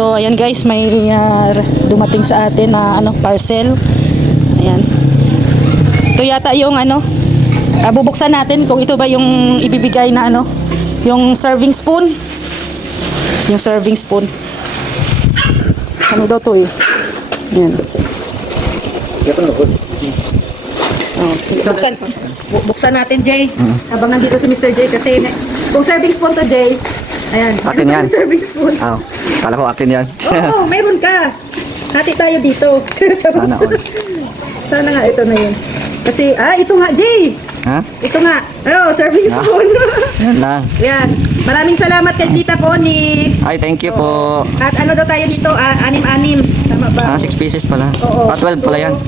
So ayan guys, may dumating sa atin na parcel. Ayan. Ito yata yung bubuksan natin kung ito ba yung ibibigay na yung serving spoon. Yung serving spoon. Ano daw to eh? Ayan. Oh, buksan natin, Jay. Habang nandito si Mr. Jay kasi kung serving spoon to, Jay. Ayan. Akin yan. Serving spoon. Oh, kala ko akin yan. Oo, meron ka. Hati tayo dito. Sana all. Sana nga ito na yun. Kasi, ito nga, Jay. Ha? Ito nga. Serving spoon. Yan lang. Yan. Maraming salamat kay Tita Connie. Ay, thank you po. At ano daw tayo dito? Anim-anim. Tama ba? 6 pieces pala. Oo. 12 pala yan.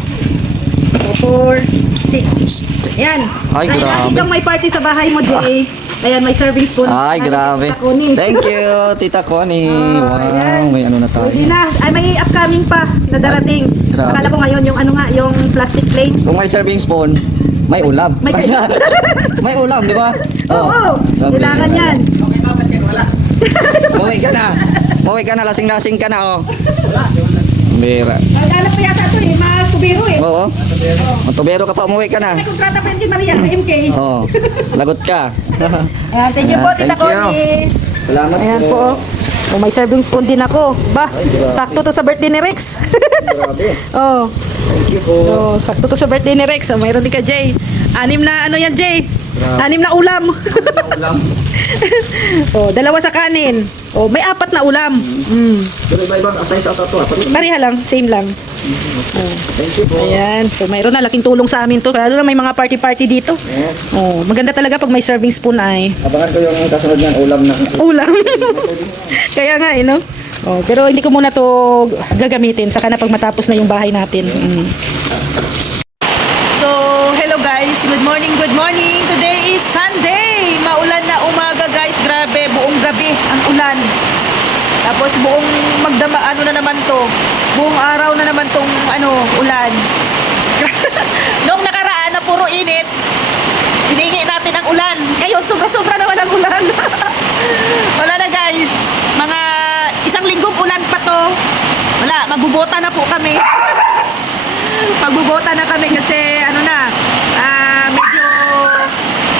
4, 6. Yan. Ay, grabe. Kung may party sa bahay mo, Jay. Ayan, may serving spoon. Ay, grabe. Tita Connie. Thank you, Tita Connie. Oh, Wow, ayan. may ano na tayo. Hindi na. Ay, may upcoming pa na darating. Grabe. Akala ko ngayon yung yung plastic plate. Kung may serving spoon, may ulam. May May ulam, di ba? Oo. Grabe. Kailangan yan. Muwi ka na. Muwi ka na, lasing-lasing ka na, oh. Bira. Naghanap pa yata ito eh. Mga kubiro eh. Oo. Matubero ka pa, umuwi ka na. May kontrata pa yun kay Maria sa MK. Oo. Lagot ka. Ayan, thank you po, Tita Thank you. Connie. Salamat Ayan po. Oh, may serving spoon din ako. Ba, sakto to sa birthday ni Rex. Grabe. Oh. Thank you po. Oh, sakto to sa birthday ni Rex. Oh, mayroon din ka, Jay. 6 na yan, Jay. 6 na ulam. Ulam. Oh, 2 sa kanin. Oh, may 4 na ulam. Pero iba-ibang size ata to. Pareha lang, same lang. Thank you po. Ayan. So, mayroon na laking tulong sa amin to. Lalo na may mga party-party dito. Yes. Oh, maganda talaga pag may serving spoon ay. Abangan ko yung kasunod niyan, ulam na. Ulam. Kaya nga no. Oh, pero hindi ko muna to gagamitin saka na pag matapos na yung bahay natin. So, hello guys. Good morning, good morning. Today is Sunday. Maulan na umaga guys. Grabe, buong gabi ang ulan. Tapos buong na naman to. Buong araw na naman tong ulan. Noong nakaraan na puro init, hiningi natin ang ulan. Ngayon, sobra-sobra naman ang ulan. Wala na guys. Mga 1 linggong ulan pa to. Wala, magbubota na po kami. Magbubota na kami kasi medyo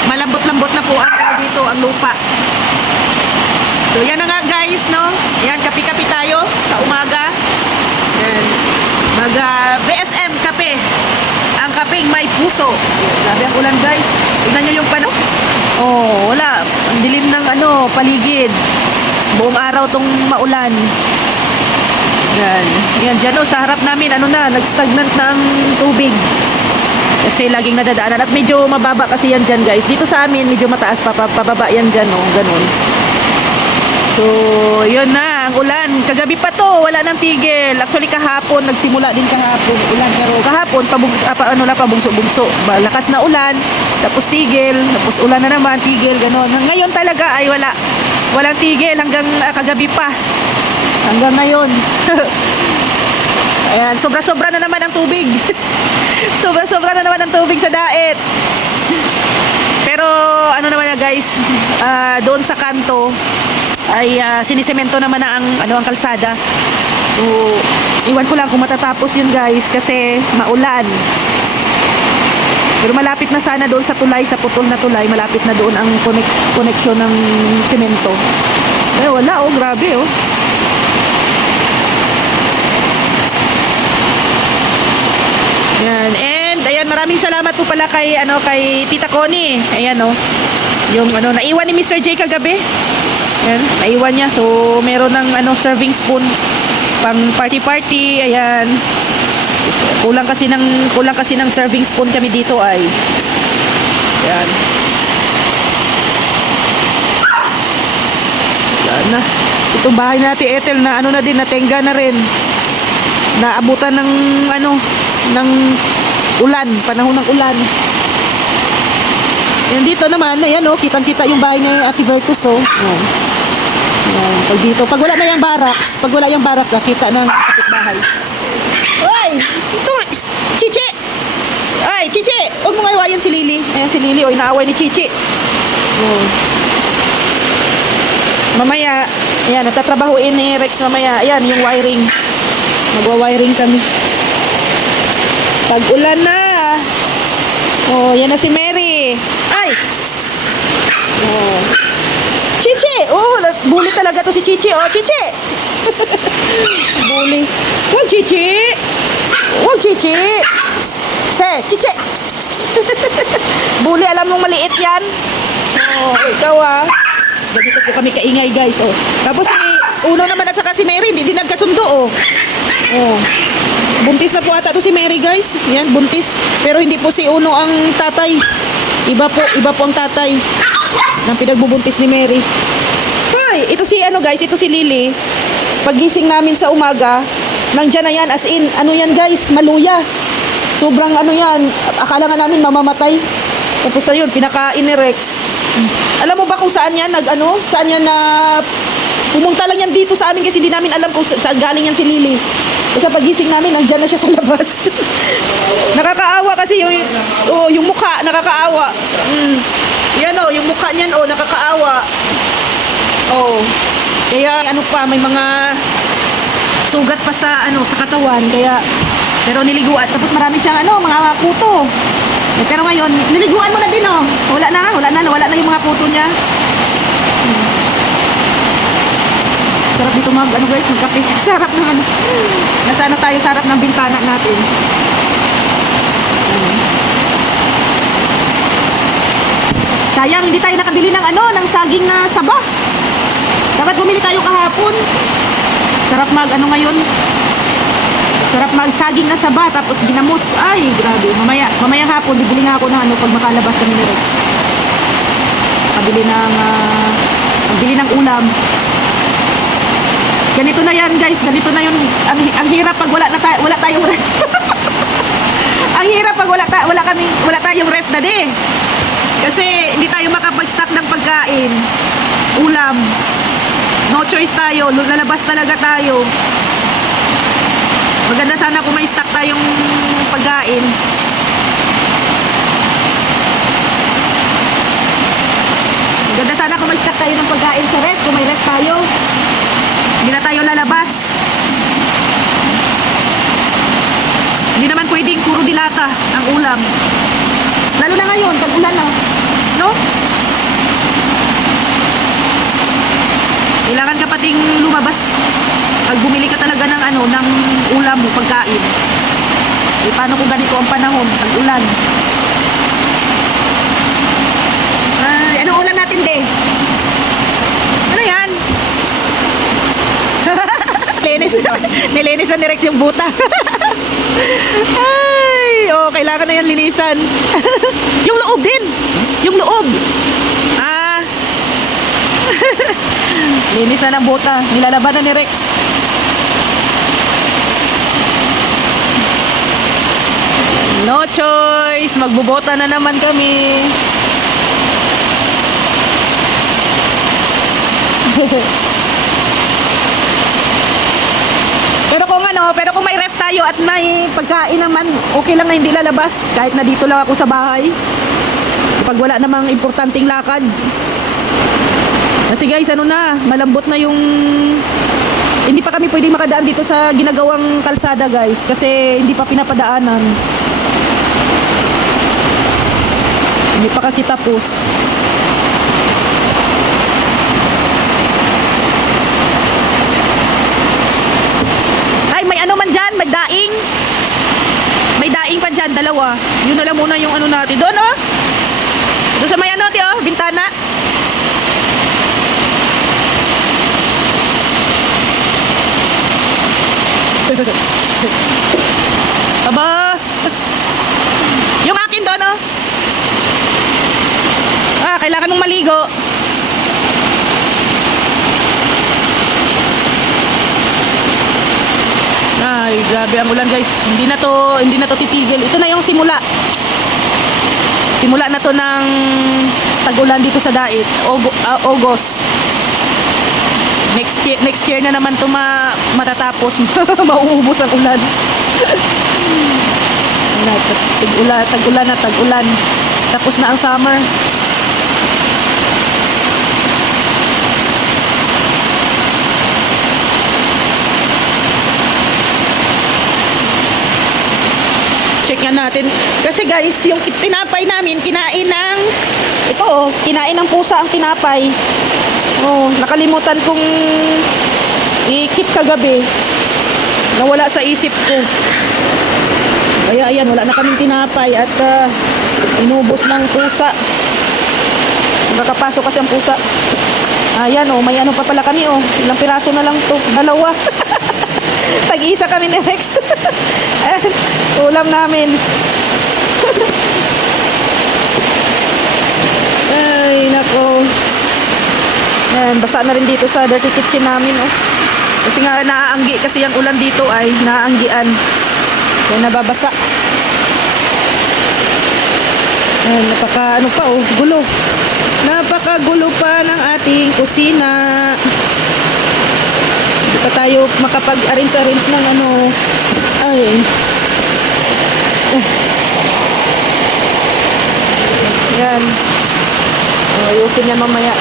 malambot-lambot na po dito ang lupa. So yan na nga guys, no? Yan, kapi-kapi tayo sa umaga. Yan. BSM kape. Ang kapeng may puso. Grabe ang ulan guys. Tignan nyo yung panahon. Oh, wala. Ang dilim ng paligid. Buong araw tong maulan. Yan. Yan dyan sa harap namin, nag-stagnant na ang tubig. Kasi laging nadadaanan. At medyo mababa kasi yan dyan guys. Dito sa amin, medyo mataas pa, pababa yan dyan, ganun. So, yun na, ang ulan. Kagabi pa to, wala nang tigil. Actually, kahapon, nagsimula din kahapon. Ulan, pero kahapon, pabungso-bungso. Lakas na ulan, tapos tigil, tapos ulan na naman, tigil, gano'n. Ngayon talaga ay walang tigil hanggang kagabi pa. Hanggang ngayon. Ayan, sobra-sobra na naman ang tubig. Sobra-sobra na naman ang tubig sa daet. Pero, naman guys, doon sa kanto, ay sinisemento naman na ang kalsada. So, iwan ko lang kung matatapos yun guys kasi maulan. Pero malapit na sana doon sa tulay, sa putol na tulay, malapit na doon ang koneksyon ng semento. Pero wala grabe Yan. And ayan, maraming salamat po pala kay Tita Connie. Ayan yung naiwan ni Mr. J kagabi. Ayan, naiwan niya. So, meron ng serving spoon pang party-party. Ayan. Kulang kasi ng serving spoon kami dito ay. Ayan. Ayan na. Itong bahay natin, Ethel, na natenga na rin. Naabutan ng ng ulan, panahon ng ulan. Yan dito naman, ayan kitang-kita yung bahay ni Ate Vertus Ayan. Ayan, pag wala na yung barracks, kita ng kapitbahay. Oy! Ito! Chichi! Ay, Chichi! Huwag mo ngayawayan si Lily. Ayan si Lily, inaaway ni Chichi. Mamaya, Ayan, natatrabahuin ni Rex mamaya. Ayan, yung wiring. Magwa-wiring kami. Pag-ulan na. Oh, yan na si Mary. Ay! Oh. Chichi! Oh, bully talaga to si Chichi. Oh, Chichi! Bully. Huwag, Chichi! Huwag, Chichi! Chichi! Bully, alam mong maliit yan? Oh, ikaw ah. Ganito po kami kaingay, guys. Oh. Tapos si Uno naman at saka si Mary, hindi din nagkasundo. Oh. Oh. Buntis na po ata to si Mary, guys. Yan, buntis. Pero hindi po si Uno ang tatay. Iba po ang tatay ng pinagbubuntis ni Mary. Hi, ito si ano, guys, ito si Lily. Pagising namin sa umaga, nandiyan na yan, as in, ano yan, guys, maluya. Sobrang ano yan, akala nga namin mamamatay. Tapos ayun, pinakain ni Rex. Alam mo ba kung saan yan saan yan na pumunta lang yan dito sa amin kasi hindi namin alam kung saan galing yan si Lily. Kasi pagising namin, nandyan na siya sa labas. Nakakaawa kasi yung mukha, nakakaawa. Yan yung mukha niyan, nakakaawa. Kaya may mga sugat pa sa sa katawan, pero niliguan. Tapos marami siyang mga kuto. Pero ngayon, niliguan mo na din Wala na yung mga kuto niya. Sarap dito guys, magkape. Sarap naman. Nasana tayo sa harap ng bintana natin. Sayang, hindi tayo nakabili ng saging na saba. Dapat bumili tayo kahapon. Sarap ngayon. Sarap saging na saba, tapos ginamos. Ay, grabe. Mamayang hapon, bibili nga ako ng pag makalabas kami ni Rex. Pabili ng ulam. Ganito na yan, guys. Ganito na yun. Ang hirap pag wala tayong ref. Ang hirap pag wala tayong ref na din. Kasi hindi tayo makapag-stock ng pagkain. Ulam. No choice tayo. Lalabas talaga tayo. Maganda sana kung may stock tayong pagkain. Maganda sana kung may stock tayo ng pagkain sa ref. Kung may ref tayo, hindi na tayo lalabas. Hindi naman pwedeng puro dilata ang ulam. Lalo na ngayon, tag-ulan na. No? Kailangan ka pating lumabas. Pag bumili ka talaga ng ng ulam mo, pagkain. Paano kung ganito ang panahon, tag-ulan? Ay, anong ulam natin, de? Ano yan? Nilinisan ni Rex yung buta. Ay, kailangan na yan linisan. Yung loob din. Yung loob. Linisan ang buta. Nilalaban na ni Rex. No choice. Magbubota na naman kami. Pero kung may ref tayo at may pagkain naman, okay lang na hindi lalabas. Kahit na dito lang ako sa bahay. Pag wala namang importanteng lakad. Kasi guys, malambot na yung... Hindi pa kami pwedeng makadaan dito sa ginagawang kalsada, guys. Kasi hindi pa pinapadaanan. Hindi pa kasi tapos. May daing. May daing pa dyan, dalawa. Yun na lang muna yung natin. Doon, Doon sa may bintana. Aba. Yung akin doon, kailangan mong maligo. Ay, grabe ang ulan, guys. Hindi na to titigil. Ito na yung simula. Simula na to ng tag-ulan dito sa Dait. August. Next year na naman to matatapos. Mauubos ang ulan. Tag-ulan. Tapos na ang summer. tingnan natin. Kasi guys, yung tinapay namin, kinain ng, ito oh, kinain ng pusa ang tinapay. Oh, nakalimutan kong i-keep kagabi. Nawala sa isip ko. Kaya ayan, wala na kaming tinapay at inubos ng pusa. Nakakapasok kasi ang pusa. Ayan oh, may ano pa pala kami oh. Ilang piraso na lang to? Dalawa. Tag-isa kami ni Rex. Ayan, ulam namin. Ay, nako. Ayan, basa na rin dito sa dirty kitchen namin oh. Kasi nga naaanggi kasi yung ulan dito ay naaanggian. Kaya nababasa. Ayan, napaka ano pa oh, gulo. Napakagulo pa ng ating kusina. Hindi pa tayo makapag-arrange ng ano. Ay. Yan. Ayusin yan mamaya.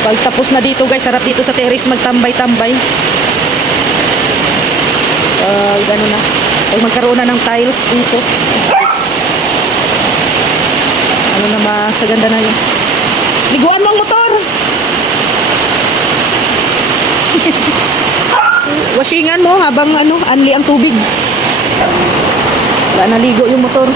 Pag tapos na dito guys, sarap dito sa terrace magtambay-tambay. Gano'n na. Pag magkaroon na ng tiles dito. Ano na masaganda na yun. Liguan mo ang motor! Washingan mo habang ano, anli ang tubig. Wala naligo yung motor.